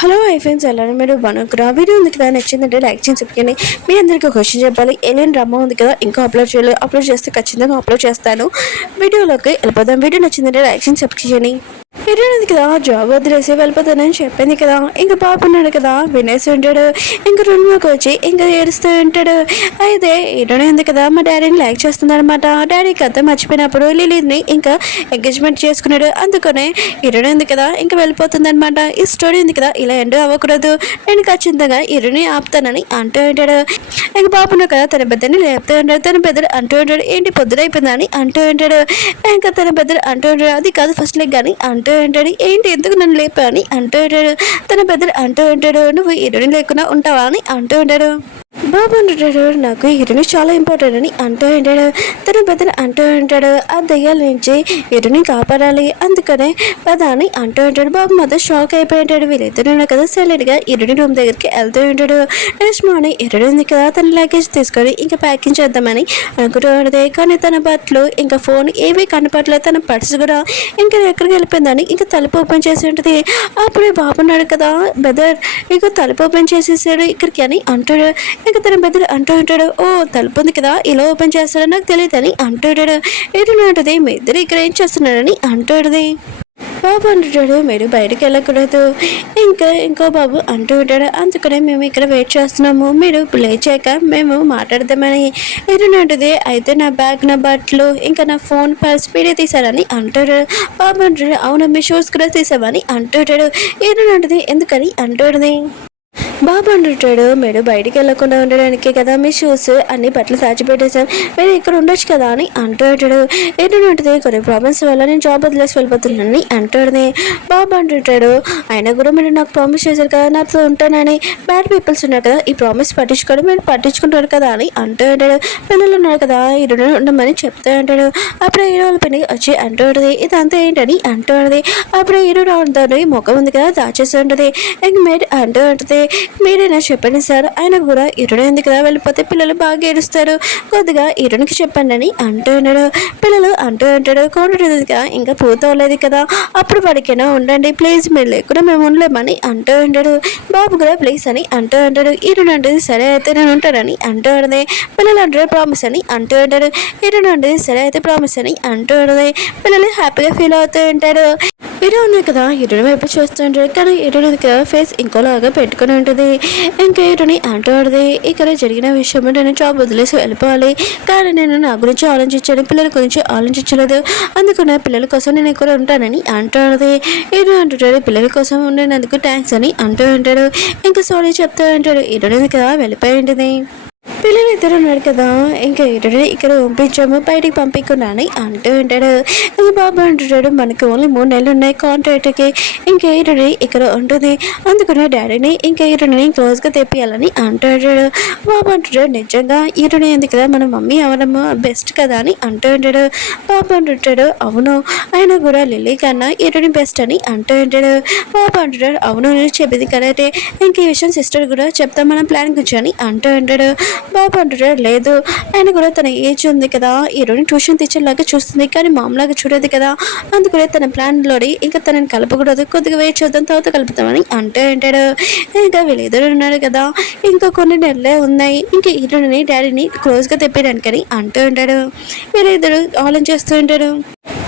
Hello hi friends, ఎలా మీరు బాగున్నారా? వీడియో ఉంది కదా, నచ్చిందంటే లైక్ చేసి చెప్పండి. మీ అందరికీ క్వశ్చన్ చెప్పాలి. ఏలియన్ డ్రామా ఉంది కదా, ఇంకా అప్లోడ్ చేయాలి. అప్లోడ్ చేస్తే ఖచ్చితంగా అప్లోడ్ చేస్తాను. వీడియోలోకి వెళ్ళిపోదాం. వీడియో నచ్చిందంటే లైక్ చేసి చెప్పండి. ఎటున్నది కదా, జాబ్ వదిలేసి వెళ్ళిపోతానని చెప్పింది కదా. ఇంకా బాగున్నాడు కదా, వినేసి ఉంటాడు. ఇంకా రూమ్లోకి వచ్చి ఇంకా ఏడుస్తూ ఉంటాడు. అయితే ఇటునే ఉంది కదా, మా డాడీని లైక్ చేస్తుంది అనమాట. డాడీ కథ మర్చిపోయినప్పుడు లిలీని ఇంకా ఎంగేజ్మెంట్ చేసుకున్నాడు. అందుకనే ఇటునే ఉంది కదా, ఇంకా వెళ్ళిపోతుంది అనమాట. ఈ స్టోరీ ఉంది కదా, ఇలా ఎండ్ అవ్వకూడదు. నేను ఖచ్చితంగా ఇరుని ఆపుతానని అంటూ ఉంటాడు. ఇంకా బాబున్నాడు కదా, తన పెద్దని లేపుతూ ఉంటాడు. తన పెద్దలు అంటూ ఉంటాడు, ఏంటి పొద్దునైపోయిందని అంటూ ఉంటాడు. ఇంకా తన పెద్దలు అంటూ ఉంటాడు, అది కాదు ఫస్ట్ లెగ్ అని అంటూ ఉంటాడు. ఏంటి ఎందుకు నన్ను లేపా అని అంటూ ఉంటాడు. తన పెద్దలు అంటూ ఉంటాడు, నువ్వు హీరోని లేకుండా ఉంటావా అని అంటూ ఉంటాడు. బాబు అంటాడు, నాకు హీరోని చాలా ఇంపార్టెంట్ అని అంటూ ఉంటాడు. తన పెద్దలు అంటూ ఉంటాడు, ఆ దయ్యాల నుంచి హీరోని కాపాడాలి, అందుకనే పద అని అంటూ ఉంటాడు. బాబు మాత్రం షాక్ అయిపోయింటాడు. వీళ్ళిద్దరు కదా సైలెంట్గా హీరోని రూమ్ దగ్గరికి వెళ్తూ ఉంటాడు. నెక్స్ట్ మార్నింగ్ హీరోని ఉంది కదా, తన లగేజ్ తీసుకొని ఇంకా ప్యాకింగ్ చేద్దామని అనుకుంటూ ఉంటుంది. కానీ తన బట్టలు ఇంకా ఫోన్ ఏవి కనపడలేదు. తన పర్స్ కూడా ఇంకా ఎక్కడికి వెళ్ళిపోయిందని ఇంకా తలుపు ఓపెన్ చేసి ఉంటుంది. అప్పుడే బాబున్నాడు కదా, బెదర్ ఇంకా తలుపు ఓపెన్ చేసేసాడు ఇక్కడికి అని అంటాడు. ఇంకా తన బెదర్ అంటూ ఉంటాడు, ఓ తలుపు ఉంది కదా, ఇలా ఓపెన్ చేస్తాడో నాకు తెలియదు అని అంటూ ఉంటాడు. ఏంటంటే మీ ఇద్దరు ఇక్కడ ఏం చేస్తున్నాడని అంటాడుది. బాబు అంటుంటాడు, మీరు బయటకు వెళ్ళకూడదు. ఇంకో బాబు అంటూ ఉంటాడు, అందుకనే మేము ఇక్కడ వెయిట్ చేస్తున్నాము, మీరు ప్లే చేయక మేము మాట్లాడదామని. ఏంటంటే అయితే నా బ్యాగ్, నా బట్టలు, ఇంకా నా ఫోన్, పర్స్ మీరే తీసారని అంటాడు. బాబు అంటాడు, అవును మీ షూస్ కూడా తీసామని అంటుంటాడు. ఏంటంటే ఎందుకని అంటాడుది. బాబు అంటుంటాడు, మీరు బయటికి వెళ్ళకుండా ఉండడానికి కదా మీ షూస్ అన్ని బట్టలు దాచిపెట్టేశాం, మీరు ఇక్కడ ఉండొచ్చు కదా అని అంటూ ఉంటాడు. ఏంటంటే కొన్ని ప్రాబ్లమ్స్ వల్ల నేను జాబ్ వదిలేసి వెళ్ళిపోతున్నానని అంటాడుని. బాబు అంటుంటాడు, అయినా కూడా మీరు నాకు ప్రామిస్ చేశారు కదా నాతో ఉంటానని, బ్యాడ్ పీపుల్స్ ఉన్నారు కదా ఈ ప్రామిస్ పట్టించుకోవడం మీరు పట్టించుకుంటారు కదా అని అంటూ ఉంటాడు. పిల్లలు ఉన్నారు కదా హీరోని ఉండమని చెప్తూ ఉంటాడు. అప్పుడు హీరోల పని వచ్చి అంటూ ఉంటుంది, ఇదంతా ఏంటని అంటూ ఉంటుంది. అప్పుడు హీరో రావడంతో ముఖం ఉంది కదా దాచేసి ఉంటుంది. ఇంక మేడ్ అంటూ ఉంటుంది, మీరైనా చెప్పండి సార్, ఆయన కూడా హీరోని ఎందుకు కదా వెళ్ళిపోతే పిల్లలు బాగా ఏడుస్తారు, కొద్దిగా హీరోనికి చెప్పండి అని అంటూ ఉన్నాడు. పిల్లలు అంటూ ఉంటాడు, కోరుగా ఇంకా పూర్తవలేదు కదా, అప్పుడు వాడికైనా ఉండండి ప్లీజ్, మీరు లేకుండా మేము ఉండలేమని అంటూ ఉంటాడు. బాబు కూడా ప్లీజ్ అని అంటూ ఉంటాడు. హీరోని అంటది, సరే అయితే నేను ఉంటానని అంటూ ఉంటుంది. పిల్లలు అంటారు ప్రామిస్ అని అంటూ ఉంటాడు. హీరోని అంటది, సరే అయితే ప్రామిస్ అని అంటూ ఉంటుంది. పిల్లలు హ్యాపీగా ఫీల్ అవుతూ ఉంటాడు. హీరో ఉన్నాయి కదా హీరోని వైపు చూస్తుంటాడు. కానీ హీరోని కదా ఫేస్ ఇంకోలాగా పెట్టుకుని ఉంటుంది. ఇంకా హీరోని అంటూ ఉంటుంది, ఇక్కడ జరిగిన విషయం నేను జాబ్ వదిలేసి వెళ్ళిపోవాలి, కానీ నేను నా గురించి ఆలోచించాను, పిల్లల గురించి ఆలోచించలేదు, అందుకనే పిల్లల కోసం నేను ఇక్కడ ఉంటానని అంటూ ఉంటుంది. హీరో అంటుంటాడు, పిల్లల కోసం ఉండేందుకు థ్యాంక్స్ అని అంటూ ఉంటాడు. ఇంకా సారీ చెప్తూ ఉంటాడు. హీరోని కదా వెళ్ళిపోయి ఉంటుంది. పిల్లలు ఇద్దరు ఉన్నారు కదా, ఇంకా ఇద్దరు ఇక్కడ పంపించాము బయటికి పంపించకుండా అని అంటూ ఉంటాడు. ఇంకా బాబు అంటుంటాడు, మనకి ఓన్లీ 3 నెలలు ఉన్నాయి కాంట్రాక్ట్కి, ఇంకా ఇరుని ఇక్కడ ఉంటుంది, అందుకనే డాడీని ఇంకా ఇరుని క్లోజ్గా తెప్పియాలని అంటాడు. బాబు అంటుంటాడు, నిజంగా ఇరుని ఎందుకు కదా మన మమ్మీ అవడము బెస్ట్ కదా అని అంటూ ఉంటాడు. బాబు అంటుంటాడు, అవును ఆయన కూడా లిల్లీ కన్నా ఇరుని బెస్ట్ అని అంటూ ఉంటాడు. బాబు అంటుంటాడు, అవును నేను చెప్పింది కరెక్టే, ఇంక ఈ విషయం సిస్టర్ కూడా చెప్తాం మన ప్లాన్ గురించి అని అంటూ ఉంటాడు. బాబు అంటాడు, లేదు ఆయన కూడా తన ఏజ్ ఉంది కదా హీరోని ట్యూషన్ టీచర్లాగా చూస్తుంది, కానీ మామలాగా చూడదు కదా, అందుకనే తన ప్లాన్లోని ఇంకా తనని కలపకూడదు, కొద్దిగా వెయిట్ చేద్దాం తర్వాత కలుపుతామని అంటూ ఉంటాడు. ఇంకా వీళ్ళిద్దరు ఉన్నారు కదా, ఇంకా కొన్ని నెలలే ఉన్నాయి, ఇంకా హీరోని డాడీని క్లోజ్గా తెప్పడానికని అంటూ ఉంటాడు. వీళ్ళిద్దరు ఆలోచన చేస్తూ ఉంటాడు.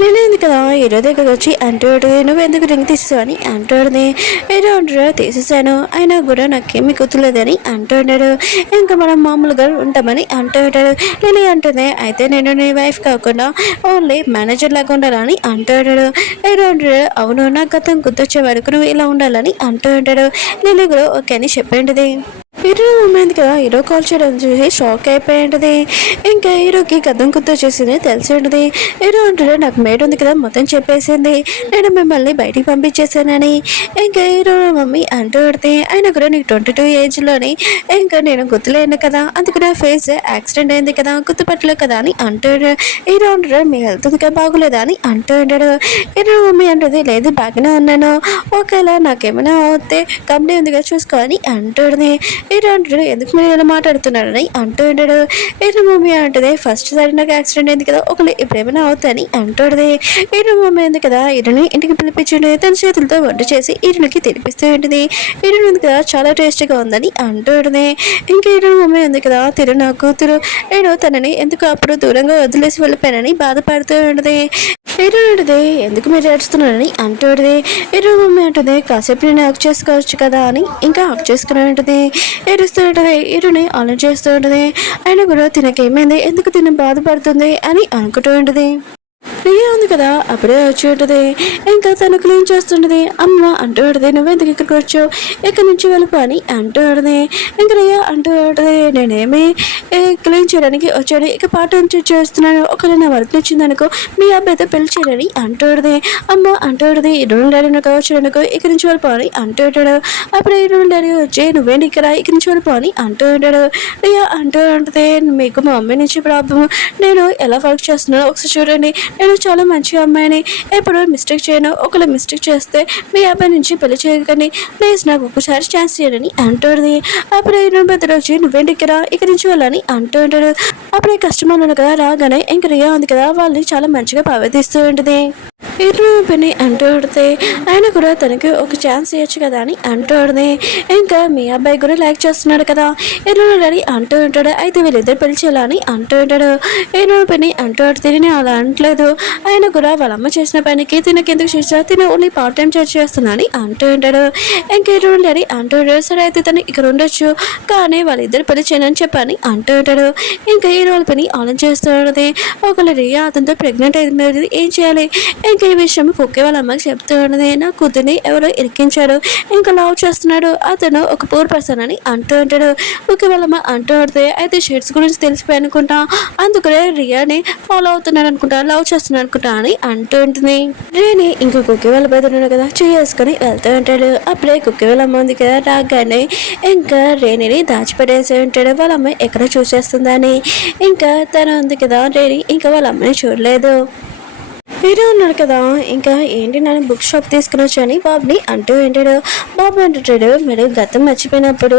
నేనేంది కదా హీరో దగ్గర వచ్చి అంటాడు, నువ్వు ఎందుకు రింగ్ తీసేసావని అంటాడుని. హీరో అంటాడు, తీసేసాను అయినా కూడా నాకేమీ గుర్తులేదని అంటున్నాడు. ఇంకా మనం మామూలుగా ఉంటామని అంటూ ఉంటాడు. లిలీ అంటుంది, అయితే నేను నీ వైఫ్ కాకుండా ఓన్లీ మేనేజర్ లాగా ఉండాలని అంటూ ఉంటాడు. హీరో అంటాడు, అవును నా గతం గుర్తొచ్చే వరకు నువ్వు ఇలా ఉండాలని అంటూ ఉంటాడు. లిలీ కూడా ఓకే అని చెప్పేంటిది. హీరో మూమెంట్ కదా హీరో కాల్ చేయడం చూసి షాక్ అయిపోయి ఉంటుంది. ఇంకా హీరోకి గతం గుర్తొచ్చేసింది తెలిసి ఉంటుంది. హీరో అంటాడు, నాకు మేడ్ ఉంది కదా మొత్తం చెప్పేసింది, నేను మిమ్మల్ని బయటికి పంపించేసానని. ఇంకా హీరో మమ్మీ అంటూ పడితే, ఆయన కూడా నీకు 22 ఏజ్లోని ఇంకా నేను గుర్తులేను కదా, అందుకు నా ఫేస్ యాక్సిడెంట్ అయింది కదా గుర్తుపట్టలేదు కదా అని అంటాడు. హీరో అంటాడు, మీ హెల్త్ ఇంకా బాగోలేదా అని అంటూ ఉంటాడు. హీరో మమ్మీ అంటుంది, లేదు బాగానే ఉన్నాను, ఒకేలా నాకేమైనా అవుతే కంపెనీ ఉంది కదా చూసుకోవాలని అంటుంది. హీరో అంటాడు ఎందుకు మీరు ఇలా మాట్లాడుతున్నారని అంటూ ఉంటాడు. హీరో మమ్మీ అంటది ఫస్ట్ సారి నాకు యాక్సిడెంట్ అయింది కదా ఒకళ్ళు ఇప్పుడేమైనా అవుతాయని అంటాడుది. హీరో మమ్మీ ఉంది కదా హీరోని ఇంటికి పిలిపించండి తన చేతులతో వంట చేసి హీరోనికి తినిపిస్తూ ఉంటుంది. హీరో ఉంది కదా చాలా టేస్టీగా ఉందని అంటాడుది. ఇంకా హీరో మమ్మీ ఉంది కదా తిరు నా కూతురు నేను తనని ఎందుకు అప్పుడు దూరంగా వదిలేసి వెళ్ళిపోయానని బాధపడుతూ ఉంటుంది. హీరో అంటది ఎందుకు మీరు ఏడుస్తున్నారని అంటాడుది. హీరో మమ్మీ అంటది కాసేపు నేను యాక్ట్ చేసుకోవచ్చు కదా అని ఇంకా యాక్ట్ చేసుకుని ఉంటుంది. ఏడుస్తూ ఉంటుంది. హీరోని ఆలోచన చేస్తూ ఉంటుంది. అయినా కూడా తినకేమైంది ఎందుకు తిన బాధపడుతుంది అని అనుకుంటూ ఉంటుంది. రియా ఉంది కదా అప్పుడే వచ్చి ఉంటుంది. ఇంకా తను క్లీన్ చేస్తుంటది. అమ్మ అంటూ ఉంటుంది నువ్వెందుకు ఇక్కడికి వచ్చావు ఇక్కడి నుంచి వెళ్ళిపో అని అంటూ ఉంటుంది. ఇంకా రియా అంటూ ఉంటుంది నేనేమి క్లీన్ చేయడానికి వచ్చాడు ఇక పార్ట్ టైం చేస్తున్నాను ఒకవేళ నా వర్క్ నచ్చింది అనుకో మీ అబ్బాయితో పెళ్లి చేయని అంటూ ఉంటుంది. అమ్మ అంటూ ఉంటుంది ఇరువులు డాడీ కావచ్చు అనుకో ఇక్కడి నుంచి వెళ్ళిపో అని అంటూ ఉంటాడు. అప్పుడు ఇరువులు డాడీ వచ్చి నువ్వేంటి ఇక్కడ ఇక్కడి నుంచి వెళ్ళిపో అని అంటూ ఉంటాడు. రియా అంటూ ఉంటుంది మీకు మా అమ్మాయి నుంచి ప్రాబ్లమ్ నేను ఎలా వర్క్ చేస్తున్నానో ఒకసారి చూడండి నేను చాలా మంచి అమ్మాయిని ఎప్పుడు మిస్టేక్ చేయను ఒకవేళ మిస్టేక్ చేస్తే మీ అబ్బాయి నుంచి పెళ్లి చేయకండి ప్లీజ్ నాకు ఒకసారి ఛాన్స్ చేయాలని అంటుంది. అప్పుడు పెద్ద రోజు నువ్వేంటి ఇక్కడి నుంచి వెళ్ళని అంటూ ఉంటాడు. అప్పుడే కస్టమర్ కదా రాగానే ఇంక రియా ఉంది కదా వాళ్ళని చాలా మంచిగా ప్రవర్తిస్తూ ఉంటుంది. ఇరు పని అంటూ ఉడితే ఆయన కూడా తనకి ఒక ఛాన్స్ ఇవ్వచ్చు కదా అని అంటూ ఉడితే ఇంకా మీ అబ్బాయి కూడా లైక్ చేస్తున్నాడు కదా ఇరు డాడీ అంటూ ఉంటాడు అయితే వీళ్ళిద్దరు పెళ్లి చేయాలని అంటూ ఉంటాడు. ఇరు పని అంటూ ఉడితే నేను అలా అనట్లేదు ఆయన కూడా వాళ్ళ అమ్మ చేసిన పనికి తినకెందుకు చేసా తిన ఓన్లీ పార్ట్ టైం చర్చ చేస్తున్నాని అంటూ ఉంటాడు. ఇంకా ఇరు డాడీ అంటూ ఉంటాడు సరే అయితే తను ఇక్కడ ఉండొచ్చు కానీ వాళ్ళిద్దరు పెళ్లి చేయనని చెప్పని అంటూ ఉంటాడు. ఇంకా ఈ రోజు పని ఆలోచన చేస్తూ ఉంటుంది ఒకవేళ రియా అతనితో ప్రెగ్నెంట్ అయింది ఏం చేయాలి ఇంకా ఈ విషయం కుక్కే వాళ్ళ అమ్మకి చెప్తూ ఉన్నది నా కూతుర్ని ఎవరో ఇరికించాడు ఇంకా లవ్ చేస్తున్నాడు అతను ఒక పూర్ పర్సన్ అని అంటూ ఉంటాడు. కుక్కే వాళ్ళ అమ్మ అంటూ ఉంటే అయితే షేడ్స్ గురించి తెలిసిపోయి అనుకుంటా అందుకనే రియాని ఫాలో అవుతున్నాడు అనుకుంటా లవ్ చేస్తున్నాడు అనుకుంటా అని అంటూ ఉంటుంది. రియాని ఇంకా కుక్కే వాళ్ళ బదులు కదా చేసుకొని వెళ్తూ ఉంటాడు. అప్పుడే కుక్కే వాళ్ళ అమ్మ ఉంది కదా రాగానే ఇంకా రేణిని దాచిపెట్టేసి ఉంటాడు వాళ్ళ అమ్మ ఎక్కడ చూసేస్తుందని. ఇంకా తను ఉంది కదా రేణి ఇంకా వాళ్ళ అమ్మని చూడలేదు. హీరో ఉన్నాడు కదా ఇంకా ఏంటి నన్ను బుక్ షాప్ తీసుకుని వచ్చాని బాబుని అంటూ ఉంటాడు. బాబు అంటాడు మీరు గతం మర్చిపోయినప్పుడు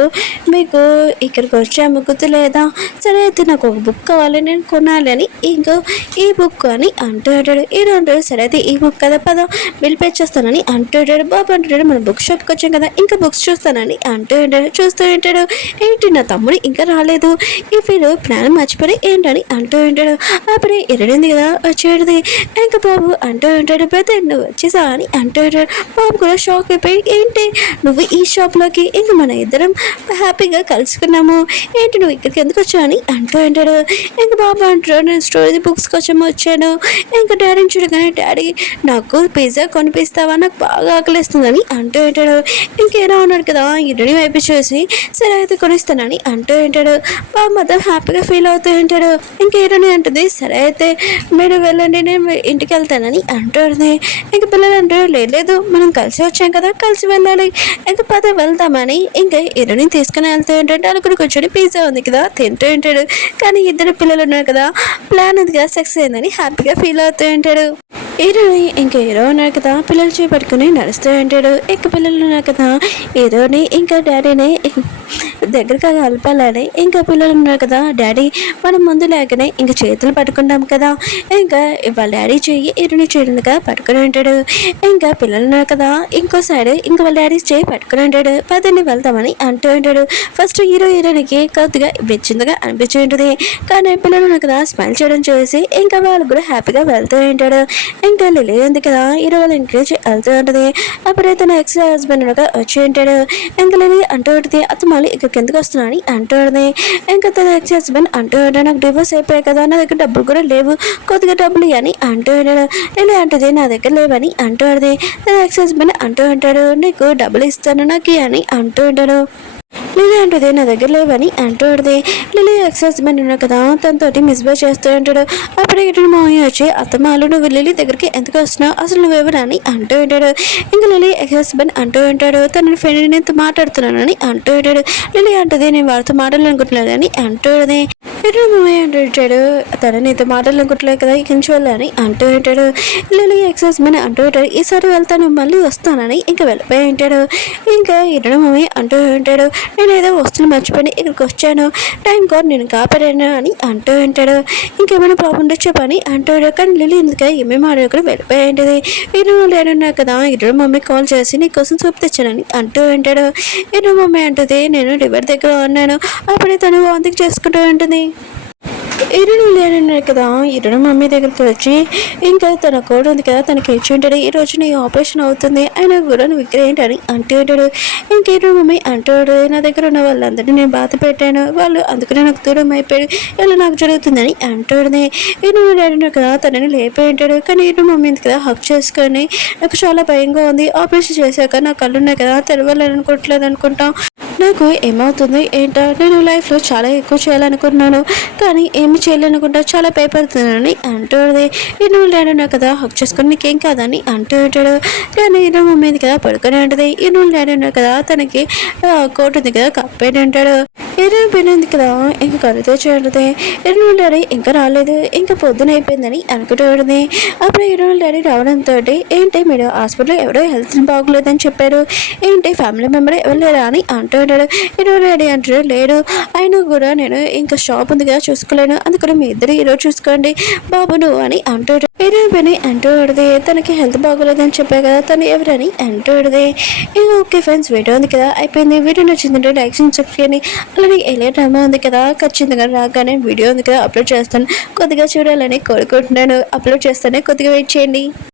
మీకు ఇక్కడికి వచ్చాము గుర్తు లేదా సరే అయితే నాకు ఒక బుక్ కావాలి నేను కొనాలి అని ఇంకో ఈ బుక్ అని అంటూ ఉంటాడు. హీరో అంటాడు సరే అయితే ఈ బుక్ కదా పద బిల్ పే చేస్తానని అంటూ ఉంటాడు. బాబు అంటాడు మనం బుక్ షాప్కి వచ్చాం కదా ఇంకా బుక్స్ చూస్తానని అంటూ ఉంటాడు. చూస్తూ ఉంటాడు ఏంటి నా తమ్ముడు ఇంకా రాలేదు ఈ వీడు ప్లాన్ మర్చిపోయి ఏంటని అంటూ ఉంటాడు. అప్పుడే ఎరడింది కదా వచ్చేది ఇంకా బాబు అంటూ ఉంటాడు బ్రదర్ నువ్వు వచ్చేసా అని అంటూ ఉంటాడు. బాబు కూడా షాక్ అయిపోయి ఏంటి నువ్వు ఈ షాప్లోకి ఇంక మన ఇద్దరం హ్యాపీగా కలుసుకున్నాము ఏంటి నువ్వు ఇక్కడికి ఎందుకు వచ్చావు అని అంటూ ఉంటాడు. ఇంక బాబు అంటాడు నేను స్టోరీ బుక్స్ కోసం వచ్చాను ఇంకా డాడీని చూడగానే డాడీ నాకు పిజ్జా కొనిపిస్తావా నాకు బాగా ఆకలిస్తుందని అంటూ ఉంటాడు. ఇంకేనా ఉన్నాడు కదా ఇడ్డని వైపు చూసి సరే అయితే కొనిస్తానని అంటూ ఉంటాడు. బాబు మాత్రం హ్యాపీగా ఫీల్ అవుతూ ఉంటాడు. ఇంకేరని అంటుంది సరే అయితే మీరు వెళ్ళండి నేను ఇంటికి వెళ్తానని అంటుంది. ఇంక పిల్లలు అంటారు లేదు మనం కలిసి వచ్చాం కదా కలిసి వెళ్ళాలి ఇంకా పద వెళ్తామని ఇంకా ఇరుని తీసుకుని వెళ్తూ ఉంటాడు. నలుగురు కూర్చొని పిజ్జా ఉంది కదా తింటూ ఉంటాడు. కానీ ఇద్దరు పిల్లలు ఉన్నారు కదా ప్లాన్ అది కదా సక్సెస్ అయిందని హ్యాపీగా ఫీల్ అవుతూ ఉంటాడు. హీరోని ఇంకా హీరో ఉన్నారు కదా పిల్లలు చేపట్టుకుని నడుస్తూ ఉంటాడు. ఇంకా పిల్లలు ఉన్నారు కదా హీరోని ఇంకా డాడీని దగ్గరగా కలపాలని ఇంకా పిల్లలు ఉన్నారు కదా డాడీ మనం ముందు లేకనే ఇంకా చేతులు పట్టుకుంటాం కదా ఇంకా వాళ్ళ డాడీ చెయ్యి హీరోని చేయడానికి పట్టుకుని ఉంటాడు. ఇంకా పిల్లలు ఉన్నారు కదా ఇంకో సైడ్ ఇంకా వాళ్ళ డాడీ చేయి పట్టుకుని ఉంటాడు. పదని వెళ్తామని అంటూ ఉంటాడు. ఫస్ట్ హీరోయిన్కి కొద్దిగా విచ్చిందిగా అనిపించి ఉంటుంది కానీ పిల్లలు ఉన్నారు కదా స్మైల్ చేయడం చూసి ఇంకా వాళ్ళు కూడా హ్యాపీగా వెళ్తూ ఉంటాడు. ఇంకా లిలీ ఉంది కదా హీరో వాళ్ళ ఇంటి నుంచి వెళ్తూ ఉంటుంది. అప్పుడే తన ఎక్స్ హస్బెండ్ వచ్చి ఉంటాడు. ఇంకా లిలీ అంటూ ఉంటుంది అతను మళ్ళీ ఇక్కడికి ఎందుకు వస్తున్నా అని అంటూ ఉంటుంది. ఇంకా తన ఎక్స్ హస్బెండ్ అంటూ ఉంటాడు నాకు డివోర్స్ అయిపోయాయి కదా నా దగ్గర డబ్బులు కూడా లేవు కొద్దిగా డబ్బులు అని అంటూ ఉంటాడు. లిలీ అంటది నా దగ్గర లేవని అంటూ ఉంటుంది. తన ఎక్స్ హస్బెండ్ అంటూ ఉంటాడు నీకు డబ్బులు ఇస్తాను నాకు అని అంటూ ఉంటాడు. లిలీ అంటుంది నా దగ్గర లేవని అంటూ ఉంటుంది. లిలీ ఎక్స్ హస్బెండ్ ఉన్నా కదా తనతోటి మిస్బిహేవ్ చేస్తూ ఉంటాడు. అప్పుడే ఇటు మామయ్య వచ్చి అత్తమాలు నువ్వు లిలీ దగ్గరికి ఎందుకు వస్తున్నావు అసలు నువ్వెవరు అని అంటూ ఉంటాడు. ఇంకా లిలీ ఎక్స్ హస్బెండ్ అంటూ ఉంటాడు తన ఫ్రెండ్ని మాట్లాడుతున్నానని అంటూ ఉంటాడు. లిలీ అంటుంది నేను వారితో మాట్లాడాలనుకుంటున్నానని అంటూ ఉంటుంది. ఎర్ర మామయ్య అంటూ ఉంటాడు, తను నీతో మాట్లాడాలనుకుంటలేదు కదా ఇక నుంచి వెళ్ళని అంటూ ఉంటాడు. లిలీ ఎక్సైజ్ మని అంటూ ఉంటాడు, ఈసారి వెళ్తాను మళ్ళీ వస్తానని ఇంకా వెళ్ళిపోయి ఉంటాడు. ఇంకా ఎర్ర మామయ్య అంటూ ఉంటాడు, నేను ఏదో వస్తువులు మర్చిపోయి ఇక్కడికి వచ్చాను, టైం కూడా నేను కాపాడాను అని అంటూ ఉంటాడు. ఇంకేమైనా ప్రాబ్లం ఉంటే చెప్పని అంటాడు. కానీ లిలీ ఎందుకు ఏమేమి ఆడకుండా వెళ్ళిపోయి ఉంటుంది. ఎర్ర వాళ్ళు ఏడున్నారు కదా ఎర్ర మమ్మీ కాల్ చేసి నీకోసం సూప్ తెచ్చానని అంటూ ఉంటాడు. ఎర్ర మమ్మీ అంటుంది, నేను రివర్ దగ్గర ఉన్నాను, అప్పుడే తను వాంతికి చేసుకుంటూ ఉంటుంది. ఇరుడు లేనన్నాడు కదా ఇరుడు మమ్మీ దగ్గరికి వచ్చి ఇంకా తన కోడ్ ఉంది కదా తనకి ఇచ్చి ఉంటాడు, ఈ రోజు నీ ఆపరేషన్ అవుతుంది అయినా కూడా నువ్వు ఇక్కడ ఏంటని అంటూ ఉంటాడు. ఇంకేరు మమ్మీ అంటాడు, నా దగ్గర ఉన్న వాళ్ళందరినీ నేను బాధ పెట్టాను, వాళ్ళు అందుకనే నాకు దూరం అయిపోయాడు, ఇలా నాకు జరుగుతుందని అంటాడునే. ఇరుడు లేడన్నాడు కదా తనని లేపి ఉంటాడు. కానీ ఇరు మమ్మీ ఉంది కదా హక్ చేసుకొని, నాకు చాలా భయంగా ఉంది, ఆపరేషన్ చేశాక నా కళ్ళు ఉన్నాయి కదా తెరవాలనుకోవట్లేదు అనుకుంటాం, నాకు ఏమవుతుంది ఏంటో, నేను లైఫ్లో చాలా ఎక్కువ చేయాలనుకున్నాను కానీ ఏమి చేయలేనుకుంటా చాలా భయపడుతున్నానని అంటాడు. నువ్వు లేడన్నా కదా హక్ చేసుకుని నీకేం కాదని అంటూ ఉంటాడు. కానీ ఈ మమ్మీ కదా పడుకొని ఉంటుంది. నువ్వు లేడన్నా కదా తనకి కోట్ ఉంది కదా కప్పేటి ఉంటాడు. ఇరవై పోయినంది కదా ఇంకా కలుతో చేయడదే. ఇరవై డాడీ ఇంకా రాలేదు, ఇంకా పొద్దున అయిపోయిందని అనుకుంటుంది. అప్పుడు ఇరవై డాడీ రావడంతో ఏంటి మీరు హాస్పిటల్లో ఎవరో హెల్త్ బాగోలేదని చెప్పారు, ఏంటి ఫ్యామిలీ మెంబర్ ఎవరు అని అంటూ ఉంటాడు. ఇరవై డాడీ అంటాడు, లేడు అయినా కూడా నేను ఇంకా షాప్ ఉంది కదా చూసుకోలేను, అందుకని మీ ఇద్దరు ఈరోజు చూసుకోండి బాబు నువ్వు అని అంటాడు. ఇరవై పని అంటూడదే, తనకి హెల్త్ బాగోలేదని చెప్పా కదా తను ఎవరని అంటూడదే. ఇక ఓకే ఫ్రెండ్స్ వీడియో ఉంది కదా అయిపోయింది. వీడియో నచ్చిందంటే లైక్ చేయండి. అలాగే ఎలా డ్రామా ఉంది కదా ఖచ్చితంగా రాగానే వీడియో ఉంది కదా అప్లోడ్ చేస్తాను, కొద్దిగా చూడాలని కోరుకుంటున్నాను, అప్లోడ్ చేస్తానే కొద్దిగా వెయిట్ చేయండి.